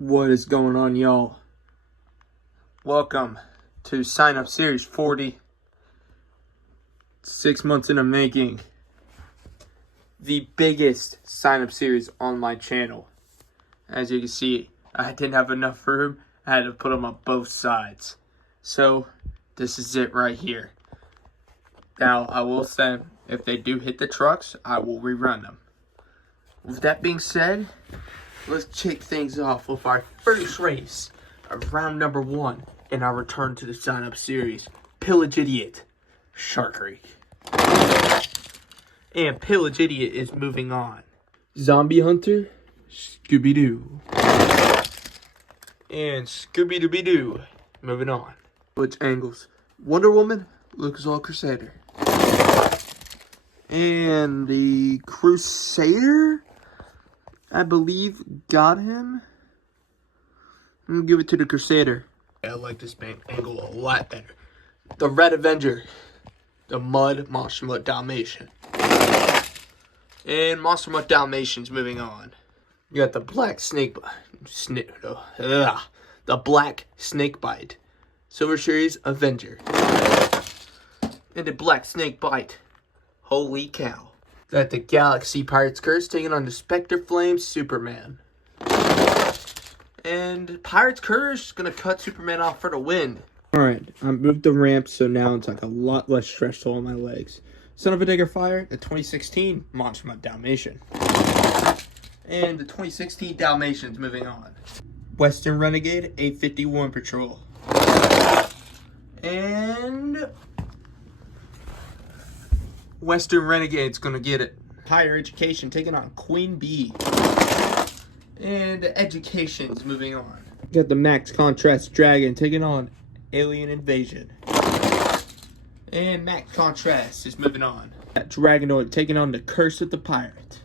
What is going on, y'all? Welcome to Sign Up Series 40. 6 months in the making. The biggest sign up series on my channel. As you can see, I didn't have enough room. I had to put them on both sides. So, this is it right here. Now, I will say, if they do hit the trucks, I will rerun them. With that being said, let's kick things off with our first race of round number 1 in our return to the sign up series. Pillage Idiot, Shark Creek. And Pillage Idiot is moving on. Zombie Hunter, Scooby-Doo. And Scooby-Dooby-Doo, moving on. Butch Angles, Wonder Woman, Lucas Oil Crusader. And the Crusader, I believe, got him. I'm going to give it to the Crusader. I like this angle a lot better. The Red Avenger, the Mud Monster Mutt Dalmatian. And Monster Mutt Dalmatian's moving on. You got the Black the Black Snakebite Silver Series Avenger. And the Black Snakebite. Holy cow. Got the Galaxy Pirates Curse taking on the Spectre Flame Superman. And Pirates Curse is going to cut Superman off for the win. Alright, I moved the ramp, so now it's like a lot less stressful on my legs. Son of a Digger Fire, the 2016 Monster Mutt Dalmatian. And the 2016 Dalmatian's moving on. Western Renegade, 851 Patrol. And Western Renegade's gonna get it. Higher Education taking on Queen Bee. And Education's moving on. Got the Max Contrast Dragon taking on Alien Invasion. And Max Contrast is moving on. Got Dragonoid taking on the Curse of the Pirate.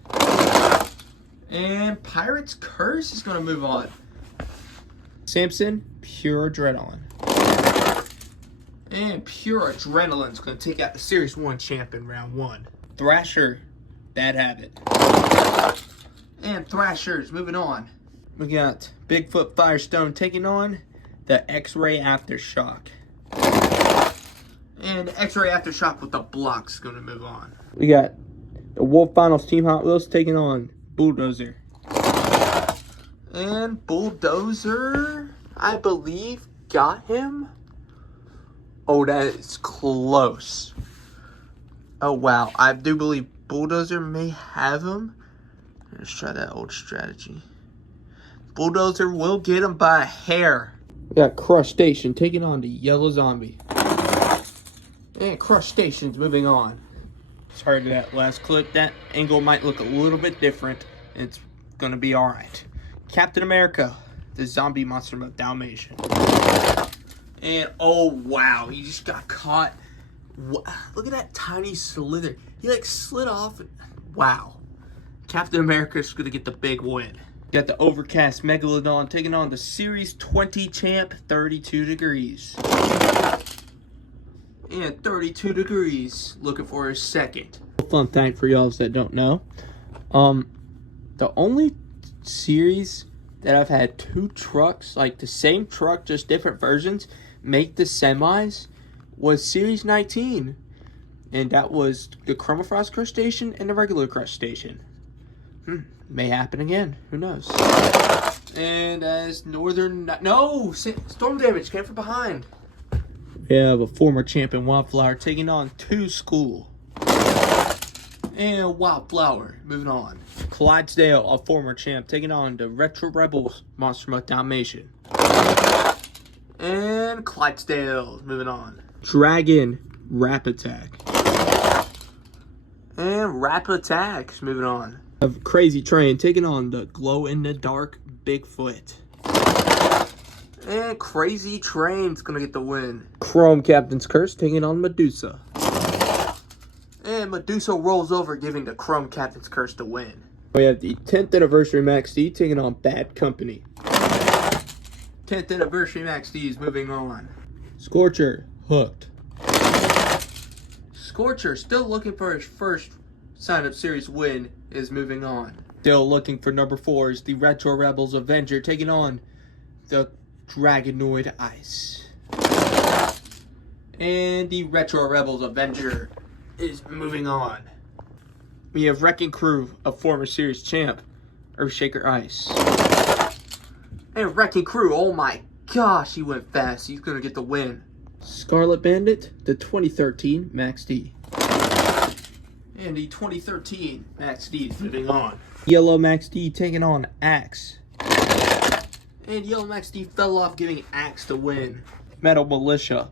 And Pirate's Curse is gonna move on. Samson, Pure Adrenaline. And Pure Adrenaline's going to take out the Series 1 champ in round 1. Thrasher, Bad Habit. And Thrasher's moving on. We got Bigfoot Firestone taking on the X-Ray Aftershock. And X-Ray Aftershock with the blocks going to move on. We got the Wolf Finals Team Hot Wheels taking on Bulldozer. And Bulldozer, I believe, got him. Oh, that is close. Oh, wow. I do believe Bulldozer may have him. Let's try that old strategy. Bulldozer will get him by a hair. We got Crush Station taking on the Yellow Zombie. And Crush Station's moving on. Sorry to that last clip. That angle might look a little bit different. It's going to be alright. Captain America, the Zombie Monster Mutt Dalmatian. And, oh, wow, he just got caught. Look at that tiny slither. He, like, slid off. Wow. Captain America's going to get the big win. Got the Overcast Megalodon taking on the Series 20 champ, 32 Degrees. And 32 Degrees looking for his second. Fun fact for y'all that don't know. The only series that I've had 2 trucks, like the same truck, just different versions, make the semis was Series 19. And that was the Chromafrost Crush Station and the regular Crush Station. May happen again. Who knows? And as Northern... No! Storm Damage came from behind. We have a former champion, Wildflower, taking on 2 School. And Wildflower, moving on. Clydesdale, a former champ, taking on the Retro Rebels Monster Mutt Dalmatian. And Clydesdale, moving on. Dragon, Rap Attack. And Rap Attack's moving on. Crazy Train taking on the glow-in-the-dark Bigfoot. And Crazy Train's gonna get the win. Chrome Captain's Curse taking on Medusa. And Medusa rolls over, giving the Chrome Captain's Curse the win. We have the 10th Anniversary Max D taking on Bad Company. 10th Anniversary Max D is moving on. Scorcher, Hooked. Scorcher, still looking for his first sign-up series win, is moving on. Still looking for number 4 is the Retro Rebels Avenger taking on the Dragonoid Ice. And the Retro Rebels Avenger is moving on. We have Wrecking Crew, a former series champ, Earthshaker Ice. And Wrecking Crew, oh my gosh, he went fast. He's going to get the win. Scarlet Bandit, the 2013 Max D. And the 2013 Max D is moving on. Yellow Max D taking on Axe. And Yellow Max D fell off, giving Axe the win. Metal Militia,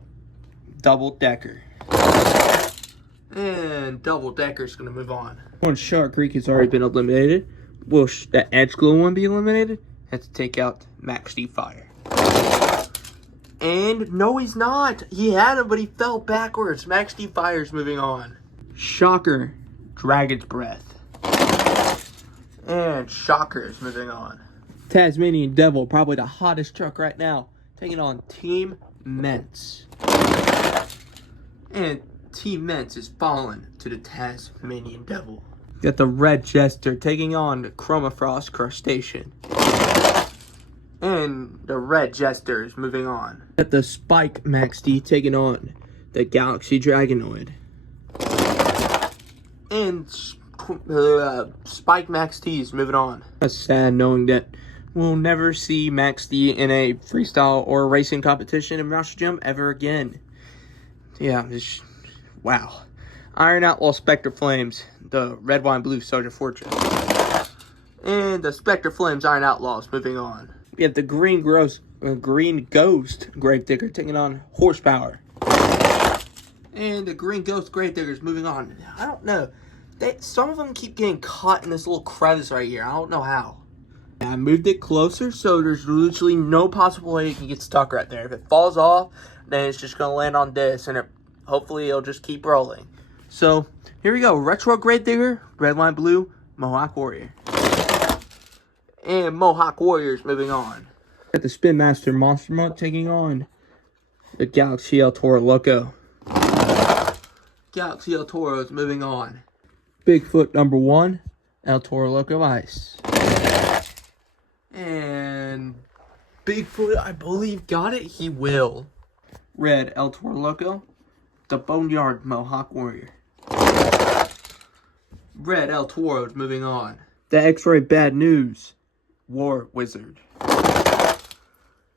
Double Decker. And Double Decker's going to move on. One Shark Creek has already been eliminated. Will that Edge Glow one be eliminated? Has to take out Max D Fire. And no, he's not. He had him, but he fell backwards. Max D Fire's moving on. Shocker, Dragon's Breath. And Shocker is moving on. Tasmanian Devil, probably the hottest truck right now, taking on Team Ments. And Team Ments is falling to the Tasmanian Devil. Got the Red Jester taking on the Chromafrost Crustacean. And the Red Jester is moving on. Got the Spike Max D taking on the Galaxy Dragonoid. And Spike Max D is moving on. That's sad knowing that we'll never see Max D in a freestyle or racing competition in Monster Jam ever again. Yeah, just wow. Iron Outlaw Spectre Flames, the Red Wine Blue Soldier Fortress. And the Spectre Flames Iron Outlaws moving on. We have the Green Ghost Gravedigger taking on Horsepower. And the Green Ghost Gravedigger is moving on. I don't know. Some of them keep getting caught in this little crevice right here. I don't know how. I moved it closer, so there's literally no possible way it can get stuck right there. If it falls off, then it's just going to land on this, and hopefully it'll just keep rolling. So, here we go. Retro Gravedigger, Red Line Blue, Mohawk Warrior. And Mohawk Warriors moving on. Got the Spin Master Monster Mutt taking on the Galaxy El Toro Loco. Galaxy El Toro is moving on. Bigfoot number 1, El Toro Loco Ice. And Bigfoot, I believe, got it. He will. Red El Toro Loco, the Boneyard Mohawk Warrior. Red El Toro is moving on. The X-Ray Bad News, War Wizard.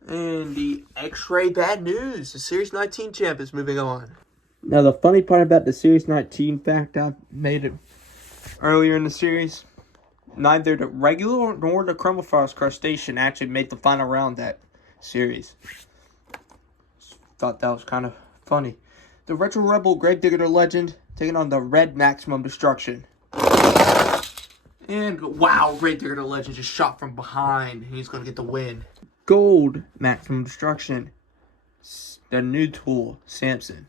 And the X-Ray Bad News, the Series 19 champ, is moving on. Now, the funny part about the Series 19 fact I made it earlier in the series, neither the regular nor the Chromafrost Crustacean actually made the final round that series. Thought that was kind of funny. The Retro Rebel Gravedigger Legend taking on the Red Maximum Destruction. And wow, Gravedigger Legend just shot from behind. He's going to get the win. Gold Maximum Destruction, the new tool, Samson.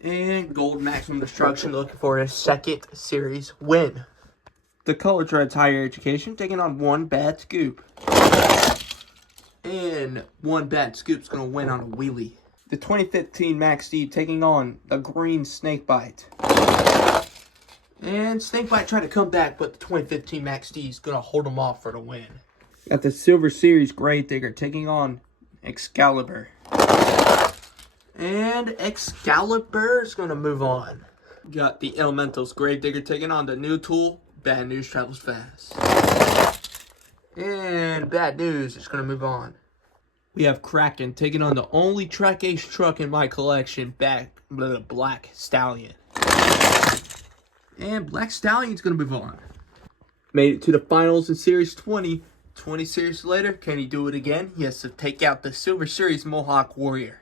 And Gold Maximum Destruction looking for a second series win. The Color Treads Higher Education taking on One Bad Scoop. And One Bad Scoop's going to win on a wheelie. The 2015 Max D taking on the Green Snakebite. And Snakebite tried to come back, but the 2015 Max D is going to hold him off for the win. Got the Silver Series Gravedigger taking on Excalibur. And Excalibur is going to move on. Got the Elementals Gravedigger taking on the new tool, Bad News Travels Fast. And Bad News is going to move on. We have Kraken taking on the only Track Ace truck in my collection, Black Stallion. And Black Stallion's going to move on. Made it to the finals in Series 20. 20 series later, can he do it again? He has to take out the Silver Series Mohawk Warrior.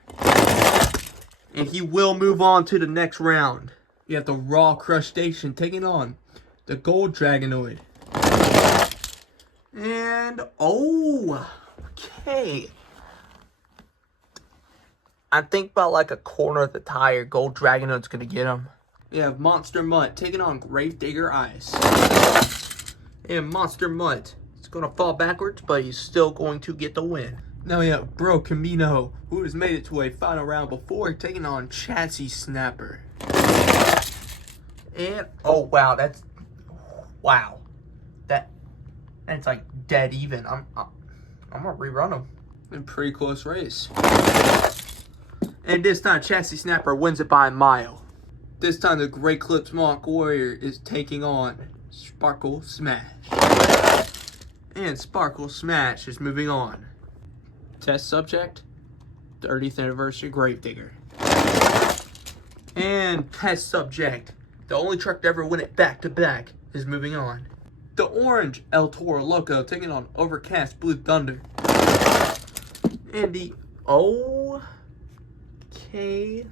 And he will move on to the next round. We have the Raw Crustacean taking on the Gold Dragonoid. And, oh, okay. I think about like a corner of the tire, Gold Dragonoid's going to get him. We have Monster Mutt taking on Gravedigger Ice. And Monster Mutt is going to fall backwards, but he's still going to get the win. Now we have Bro Camino, who has made it to a final round before, taking on Chassis Snapper. And, oh wow, wow. And it's like dead even. I'm gonna rerun them. In pretty close race. And this time Chassis Snapper wins it by a mile. This time the Great Clips Monk Warrior is taking on Sparkle Smash. And Sparkle Smash is moving on. Test subject, 30th anniversary Gravedigger. And test subject, the only truck to ever win it back to back, is moving on. The orange El Toro Loco taking on Overcast Blue Thunder. And the okay,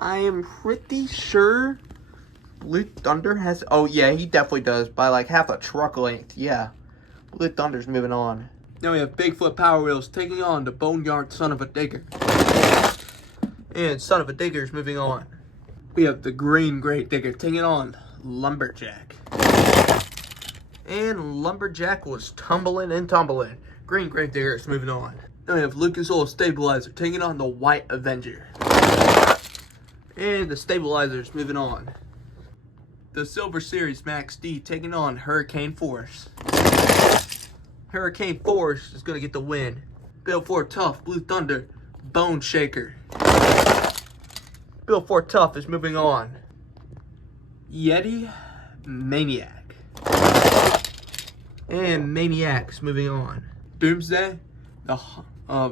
I am pretty sure Blue Thunder has, oh yeah, he definitely does, by like half a truck length, yeah. Blue Thunder's moving on. Now we have Bigfoot Power Wheels taking on the Boneyard Son of a Digger. And Son of a Digger is moving on. We have the Green Great Digger taking on Lumberjack. And Lumberjack was tumbling and tumbling. Green Great Digger is moving on. Then we have Lucas Oil Stabilizer taking on the White Avenger. And the Stabilizer's moving on. The Silver Series Max D taking on Hurricane Force. Hurricane Force is going to get the win. Bill Ford Tough Blue Thunder Bone Shaker. Bill Ford Tough is moving on. Yeti Maniac. And Maniac's moving on. Doomsday, the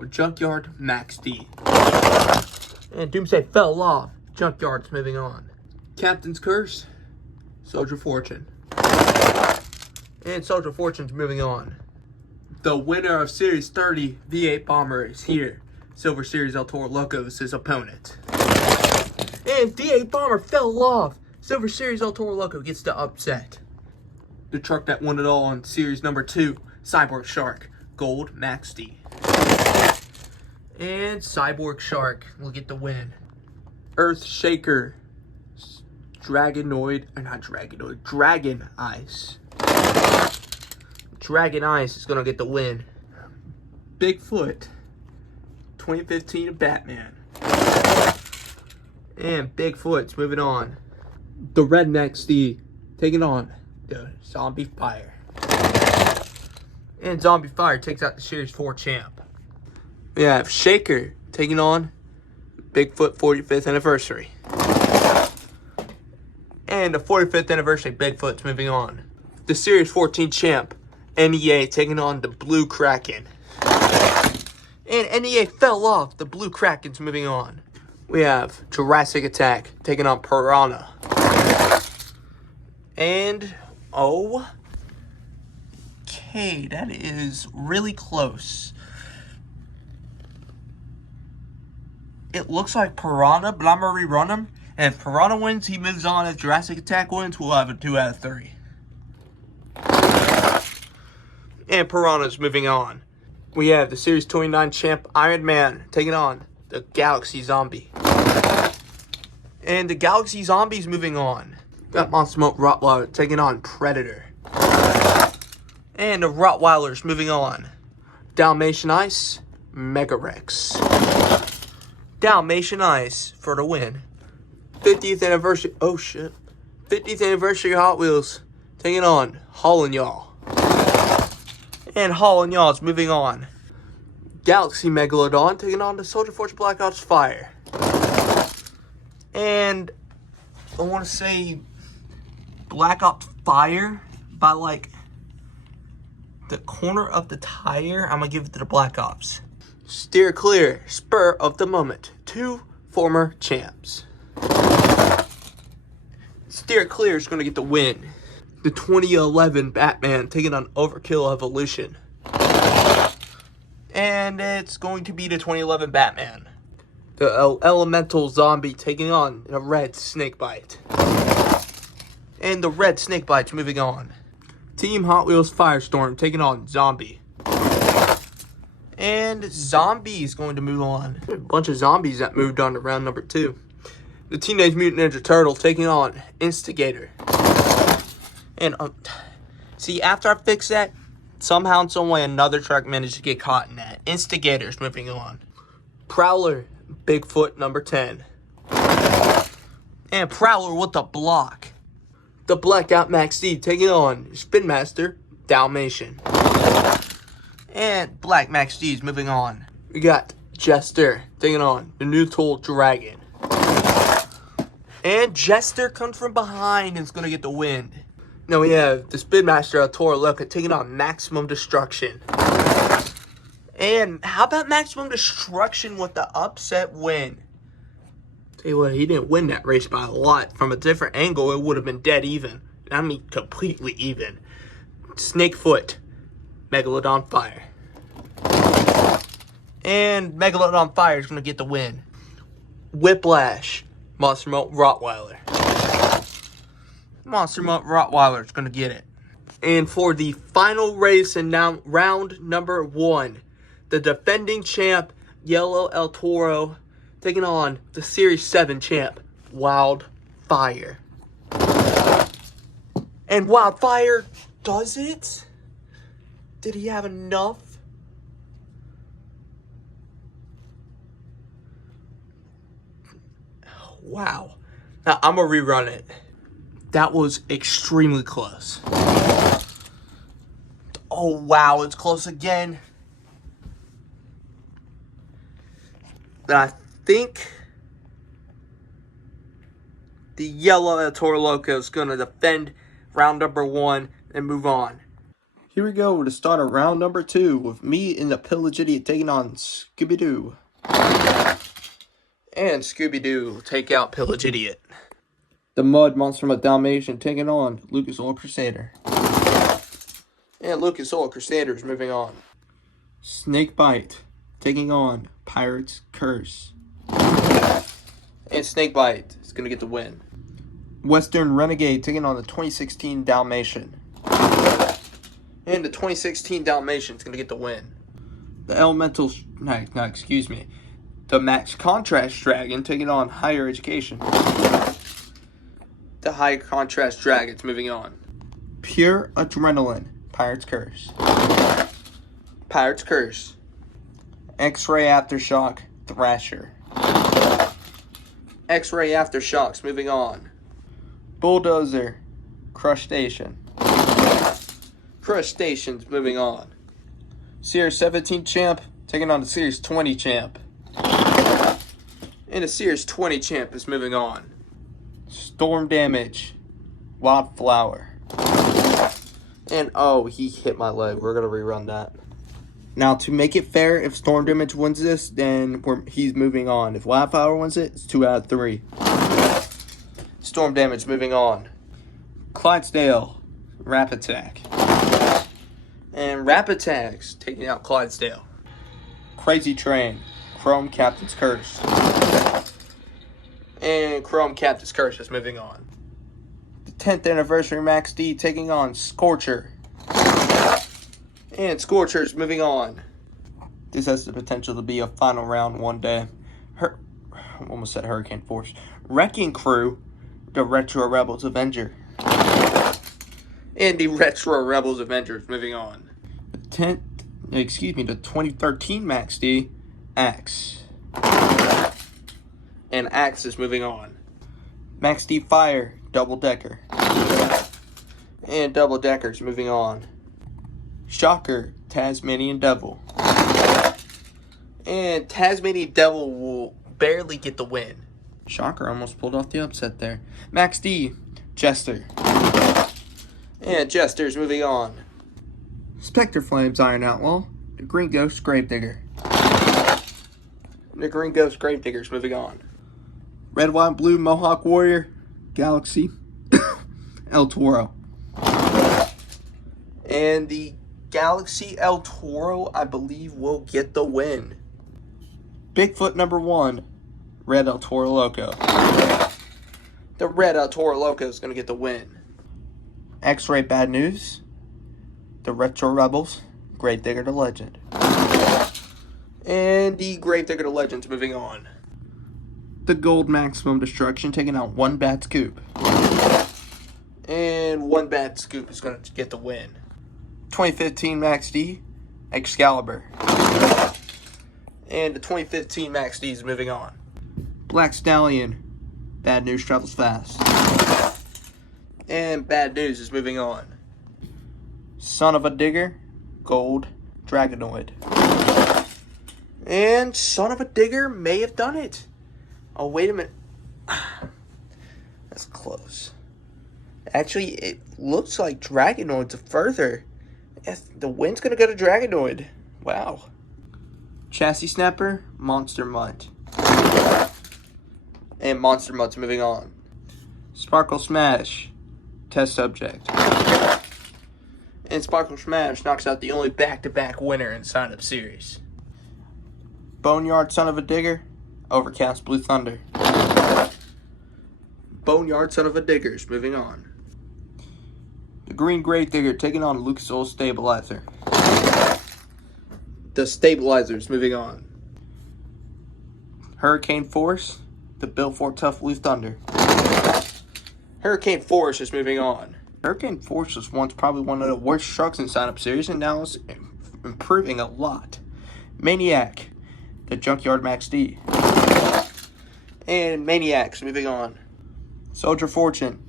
Junkyard Max D. And Doomsday fell off. Junkyard's moving on. Captain's Curse, Soldier Fortune. And Soldier Fortune's moving on. The winner of Series 30 V8 Bomber is here. Silver Series El Toro Loco is his opponent. And V8 Bomber fell off. Silver Series El Toro Loco gets the upset. The truck that won it all on Series number 2, Cyborg Shark, Gold Max D. And Cyborg Shark will get the win. Earth Shaker, Dragon Ice. Dragon Ice is going to get the win. Bigfoot, 2015 Batman. And Bigfoot's moving on. The Redneck Steve taking on the Zombie Fire. And Zombie Fire takes out the Series 4 champ. We have Shaker taking on Bigfoot 45th anniversary. And the 45th anniversary Bigfoot's moving on. The Series 14 champ, NEA, taking on the Blue Kraken. And NEA fell off. The Blue Kraken's moving on. We have Jurassic Attack taking on Piranha. And, okay, that is really close. It looks like Piranha, but I'm going to rerun him. And if Piranha wins, he moves on. If Jurassic Attack wins, we'll have a 2 out of 3. And Piranha's moving on. We have the Series 29 champ Iron Man taking on the Galaxy Zombie. And the Galaxy Zombie's moving on. Got Monster Smoke Rottweiler taking on Predator. And the Rottweiler's moving on. Dalmatian Ice, Mega Rex. Dalmatian Ice for the win. 50th anniversary, 50th anniversary Hot Wheels taking on Haul 'n Y'all. And Haul 'n Y'all's moving on. Galaxy Megalodon taking on the Soldier Fortune Black Ops Fire. And I want to say Black Ops Fire by like the corner of the tire. I'm going to give it to the Black Ops. Steer Clear, Spur of the Moment. 2 former champs. Steer Clear is going to get the win. The 2011 Batman taking on Overkill Evolution. And it's going to be the 2011 Batman. The Elemental Zombie taking on the Red Snakebite. And the Red Snakebite's moving on. Team Hot Wheels Firestorm taking on Zombie. And Zombie is going to move on. A bunch of zombies that moved on to round number 2. The Teenage Mutant Ninja Turtle taking on Instigator. And see, after I fix that, somehow in some way another truck managed to get caught in that. Instigator's moving on. Prowler, Bigfoot number 10. And Prowler with the block. The Blackout Max D taking on Spin Master, Dalmatian. And Black Max D is moving on. We got Jester taking on the Neutral Dragon. And Jester comes from behind and is going to get the win. Now we have the Speedmaster El Toro Loco taking on Maximum Destruction. And how about Maximum Destruction with the upset win? Tell you what, he didn't win that race by a lot. From a different angle, it would have been dead even. I mean, completely even. Snakefoot, Megalodon Fire. And Megalodon Fire is going to get the win. Whiplash, Monster Mutt Rottweiler. Monster Mutt Rottweiler is going to get it. And for the final race in now round number 1, the defending champ, Yellow El Toro, taking on the Series 7 champ, Wildfire. And Wildfire does it? Did he have enough? Wow. Now, I'm going to rerun it. That was extremely close. Oh, wow. It's close again. I think the Yellow El Toro Loco is going to defend round number 1 and move on. Here we go to start of round number 2 with me and the Pillage Idiot taking on Scooby-Doo. And Scooby-Doo will take out Pillage Idiot. The Mud Monster Mutt Dalmatian taking on Lucas Oil Crusader. And Lucas Oil Crusader is moving on. Snakebite taking on Pirate's Curse. And Snakebite is going to get the win. Western Renegade taking on the 2016 Dalmatian. And the 2016 Dalmatian is going to get the win. The Elemental... The Max Contrast Dragon taking on Higher Education. The High Contrast Dragon's moving on. Pure Adrenaline, Pirate's Curse. Pirate's Curse. X-Ray Aftershock, Thrasher. X-Ray Aftershocks moving on. Bulldozer, Crustacean. Crustacean's moving on. Series 17 champ taking on the Series 20 champ. And the Series 20 champ is moving on. Storm Damage, Wildflower. And oh, he hit my leg. We're going to rerun that. Now, to make it fair, if Storm Damage wins this, then he's moving on. If Wildflower wins it, it's 2 out of 3. Storm Damage moving on. Clydesdale, Rapidac. And Rapidac's taking out Clydesdale. Crazy Train, Chrome Captain's Curse. And Chrome Captain's Curse is moving on. The 10th Anniversary Max D taking on Scorcher. And Scorcher is moving on. This has the potential to be a final round one day. I almost said Hurricane Force. Wrecking Crew, the Retro Rebels Avenger. And the Retro Rebels Avenger is moving on. The 2013 Max D, Axe. And Axe is moving on. Max D Fire, Double Decker. And Double Decker's moving on. Shocker, Tasmanian Devil. And Tasmanian Devil will barely get the win. Shocker almost pulled off the upset there. Max D, Jester. And Jester's moving on. Spectre Flames, Iron Outlaw. The Green Ghost, Gravedigger. The Green Ghost, Gravedigger's moving on. Red, White, and Blue, Mohawk Warrior, Galaxy, El Toro. And the Galaxy El Toro, I believe, will get the win. Bigfoot number 1, Red El Toro Loco. The Red El Toro Loco is going to get the win. X-Ray Bad News, the Retro Rebels, Gravedigger the Legend. And the Gravedigger the Legend's moving on. The Gold Maximum Destruction taking out One Bad Scoop. And One Bad Scoop is going to get the win. 2015 Max D, Excalibur. And the 2015 Max D is moving on. Black Stallion, Bad News Travels Fast. And Bad News is moving on. Son of a Digger, Gold Dragonoid. And Son of a Digger may have done it. Oh, wait a minute. That's close. Actually, it looks like Dragonoid's further. Yes, the win's going to go to Dragonoid. Wow. Chassis Snapper, Monster Mutt. And Monster Mutt's moving on. Sparkle Smash, Test Subject. And Sparkle Smash knocks out the only back-to-back winner in Sign-Up Series. Boneyard Son of a Digger, Overcast Blue Thunder. Boneyard Son of a Digger's moving on. The Green Grave Digger taking on Lucas Oil Stabilizer. The Stabilizer's moving on. Hurricane Force, the Belfort Tough Blue Thunder. Hurricane Force is moving on. Hurricane Force was once probably one of the worst trucks in Sign-Up Series, and now is improving a lot. Maniac, the Junkyard Max D. And Maniac's moving on. Soldier Fortune,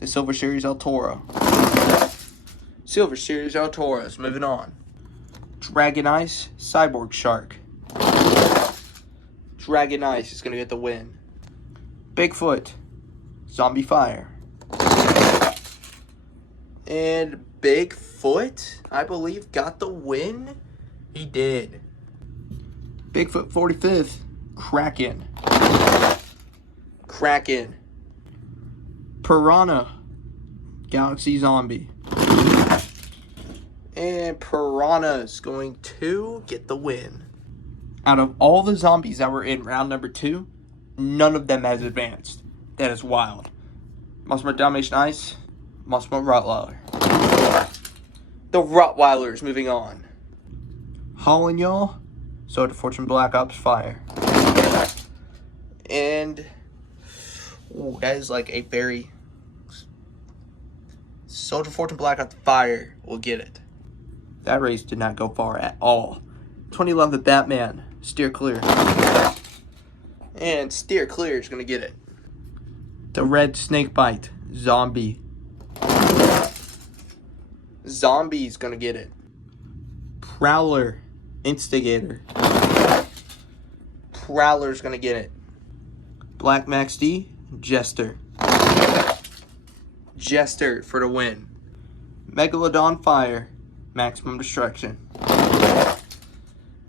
the Silver Series El Toro. Silver Series El Toro is moving on. Dragon Ice, Cyborg Shark. Dragon Ice is going to get the win. Bigfoot, Zombie Fire. And Bigfoot, I believe, got the win. He did. Bigfoot 45th, Kraken. Kraken. Piranha, Galaxy Zombie. And Piranha's going to get the win. Out of all the zombies that were in round number 2, none of them has advanced. That is wild. Muscle Domination Ice, Muscle Rottweiler. The Rottweiler is moving on. Holland Y'all, Soldier Fortune Black Ops Fire. And that is like a very... Soldier Fortune Black Ops Fire will get it. That race did not go far at all. 2011 Batman, Steer Clear. And Steer Clear is going to get it. The Red Snakebite, Zombie. Zombie's going to get it. Prowler, Instigator. Prowler's going to get it. Black Max D, Jester. Jester for the win. Megalodon Fire, Maximum Destruction.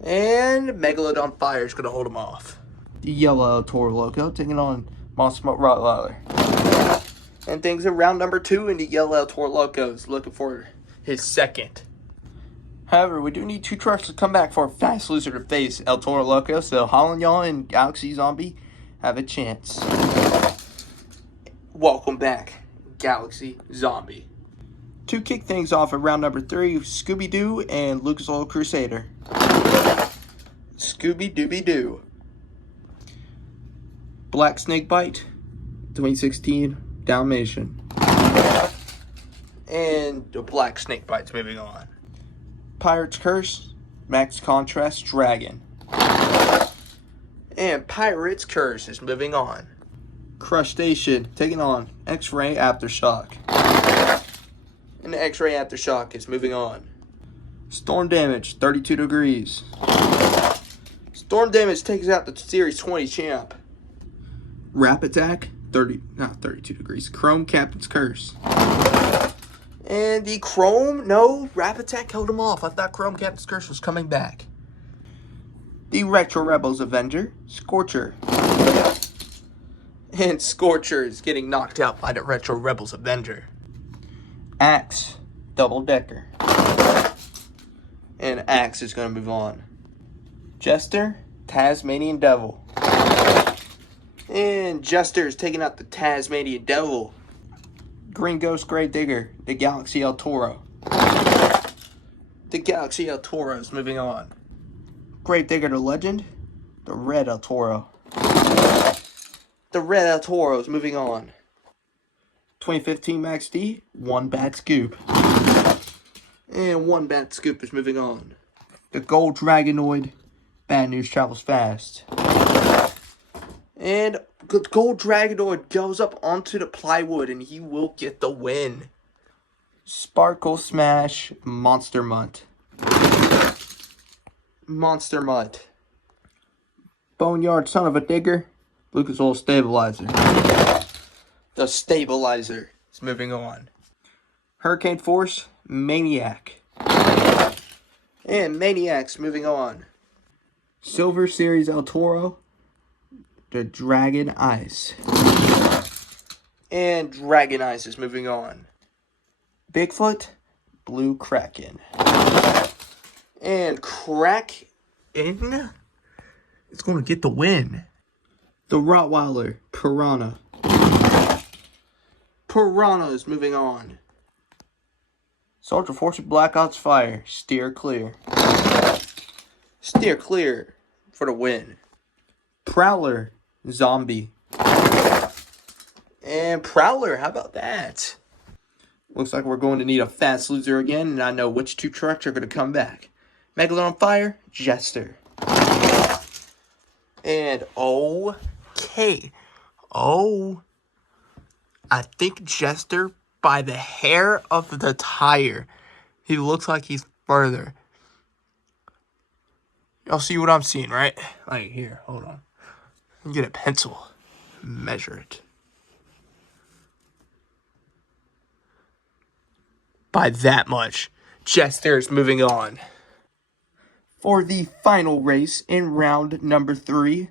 And Megalodon Fire is going to hold him off. The Yellow Toro Loco taking on Monster Mutt Rottweiler. And things are round number 2 in the Yellow Toro Locos. Looking for his second. However, we do need 2 trucks to come back for a fast loser to face El Toro Loco. So Holland Y'all and Galaxy Zombie have a chance. Welcome back, Galaxy Zombie. To kick things off in round number 3, Scooby-Doo and Lucas Oil Crusader. Scooby-Dooby-Doo. Black Snakebite, 2016 Dalmatian. And the Black Snakebite's moving on. Pirate's Curse, Max Contrast Dragon. And Pirate's Curse is moving on. Crustacean taking on X-Ray Aftershock. And the X-Ray Aftershock is moving on. Storm Damage, 32 degrees. Storm Damage takes out the Series 20 champ. Rap Attack, 32 degrees. Chrome Captain's Curse. And the Chrome, no, Rap Attack held him off. I thought Chrome Captain's Curse was coming back. The Retro Rebels Avenger, Scorcher. And Scorcher is getting knocked out by the Retro Rebels Avenger. Axe, Double Decker. And Axe is going to move on. Jester, Tasmanian Devil. And Jester is taking out the Tasmanian Devil. Green Ghost Grave Digger, the Galaxy El Toro. The Galaxy El Toro is moving on. Grave Digger the Legend, the Red El Toro. The Red El Toro is moving on. 2015 Max D, One Bad Scoop. And One Bad Scoop is moving on. The Gold Dragonoid, Bad News Travels Fast. And the Gold Dragonoid goes up onto the plywood and he will get the win. Sparkle Smash Monster Mutt. Monster Mutt. Boneyard Son of a Digger. Lucas Oil Stabilizer. The Stabilizer is moving on. Hurricane Force Maniac. And Maniac's moving on. Silver Series El Toro. The Dragon Ice. And Dragon Ice is moving on. Bigfoot, Blue Kraken. And Kraken is going to get the win. The Rottweiler, Piranha. Piranha is moving on. Soldier Force Black Ops Fire, Steer Clear. Steer Clear for the win. Prowler, Zombie. And Prowler, how about that? Looks like we're going to need a fast loser again, and I know which two trucks are going to come back. Megalodon Fire, Jester. And okay. Oh, I think Jester, by the hair of the tire, he looks like he's further. Y'all see what I'm seeing, right? Like here, hold on. Get a pencil, measure it. By that much, Jester is moving on. For the final race in round number 3,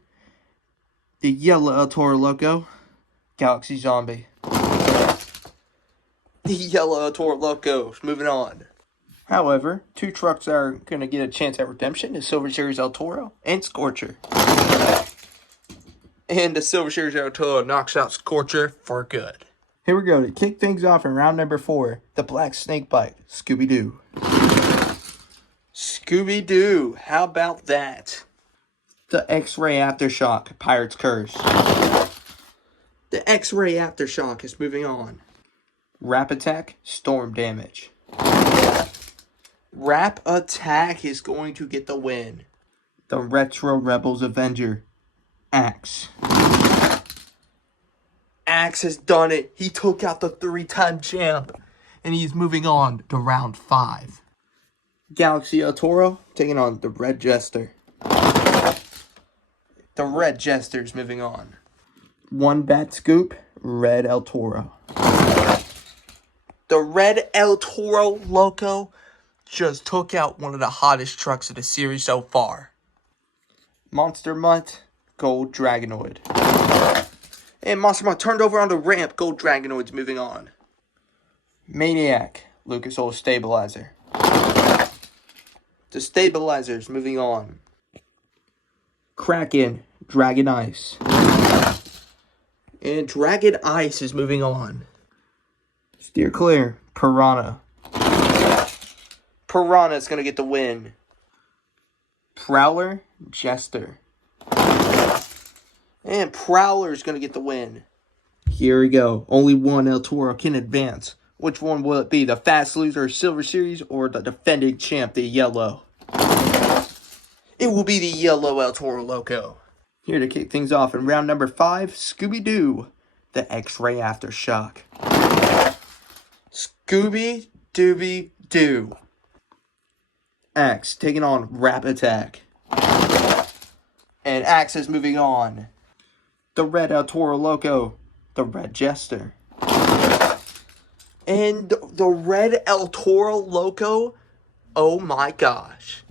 the yellow El Toro Loco, Galaxy Zombie. The yellow El Toro Loco is moving on. However, two trucks are going to get a chance at redemption, the Silver Series El Toro and Scorcher. And the Silver Series El Toro knocks out Scorcher for good. Here we go to kick things off in round number 4, the Black Snakebite, Scooby-Doo. Scooby-Doo, how about that? The X-Ray Aftershock, Pirate's Curse. The X-Ray Aftershock is moving on. Rap Attack, Storm Damage. Rap Attack is going to get the win. The Retro Rebels Avenger, Axe. Axe has done it. He took out the 3-time champ. And he's moving on to round 5. Galaxy El Toro taking on the Red Jester. The Red Jester is moving on. One Bat Scoop, Red El Toro. The Red El Toro Loco just took out one of the hottest trucks of the series so far. Monster Mutt, Gold Dragonoid. And Monster Mutt turned over on the ramp. Gold Dragonoid's moving on. Maniac, Lucas Oil Stabilizer. The Stabilizer's moving on. Kraken, Dragon Ice. And Dragon Ice is moving on. Steer Clear, Piranha. Piranha's going to get the win. Prowler, Jester. And Prowler's going to get the win. Here we go. Only one El Toro can advance. Which one will it be? The Fast Loser Silver Series or the defending champ, the yellow? It will be the yellow El Toro Loco. Here to kick things off in round number 5, Scooby-Doo, the X-Ray Aftershock. Scooby-Dooby-Doo. Axe taking on Rap Attack. And Axe is moving on. The Red El Toro Loco, the Red Jester. And the Red El Toro Loco, oh my gosh.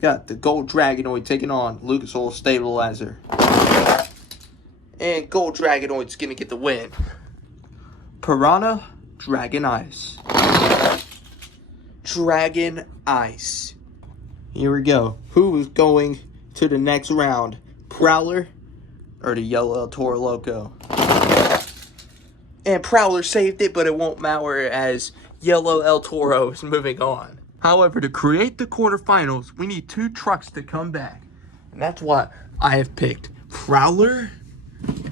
Got the Gold Dragonoid taking on Lucas Oil Stabilizer. And Gold Dragonoid's going to get the win. Piranha, Dragon Ice. Dragon Ice. Here we go. Who is going to the next round? Prowler or the yellow El Toro Loco? And Prowler saved it, but it won't matter as yellow El Toro is moving on. However, to create the quarterfinals, we need 2 trucks to come back. And that's what I have picked. Prowler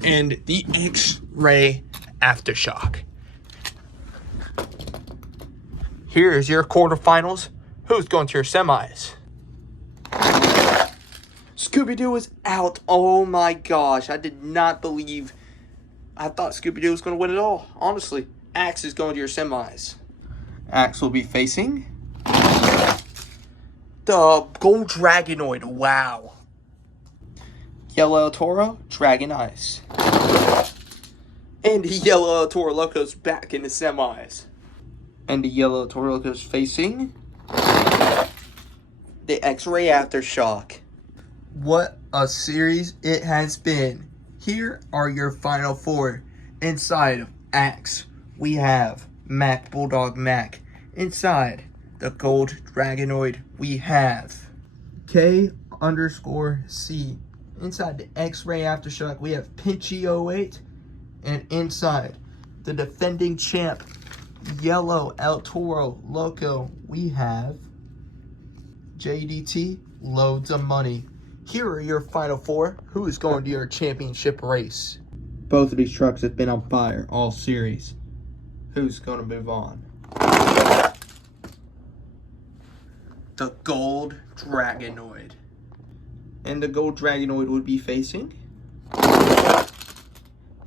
and the X-Ray Aftershock. Here's your quarterfinals. Who's going to your semis? Scooby-Doo is out. Oh my gosh. I did not believe... I thought Scooby-Doo was going to win it all. Honestly, Axe is going to your semis. Axe will be facing the Gold Dragonoid. Wow. Yellow El Toro, Dragon Ice. And the Yellow El Toro Loco's back in the semis. And the Yellow El Toro Loco's facing the X-Ray Aftershock. What a series it has been. Here are your final four. Inside of Axe, we have Mac Bulldog Mac. Inside the Gold Dragonoid, we have K_C. Inside the X-Ray Aftershock, we have Pinchy08. And inside the defending champ, Yellow El Toro Loco, we have JDT Loads of Money. Here are your final four. Who is going to your championship race? Both of these trucks have been on fire all series. Who's going to move on? The Gold Dragonoid. And the Gold Dragonoid would be facing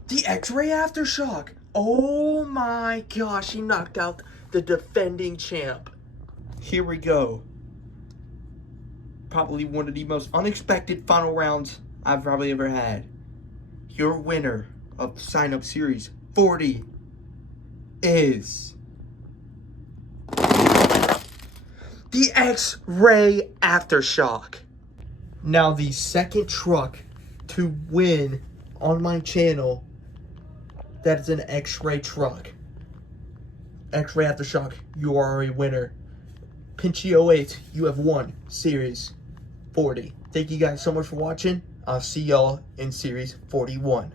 the X-Ray Aftershock. Oh my gosh, he knocked out the defending champ. Here we go. Probably one of the most unexpected final rounds I've probably ever had. Your winner of Sign Up Series 40 is the X-Ray Aftershock. Now the second truck to win on my channel, that is an X-Ray truck. X-Ray Aftershock, you are a winner. Pinchy08, you have won Series 40. Thank you guys so much for watching. I'll see y'all in Series 41.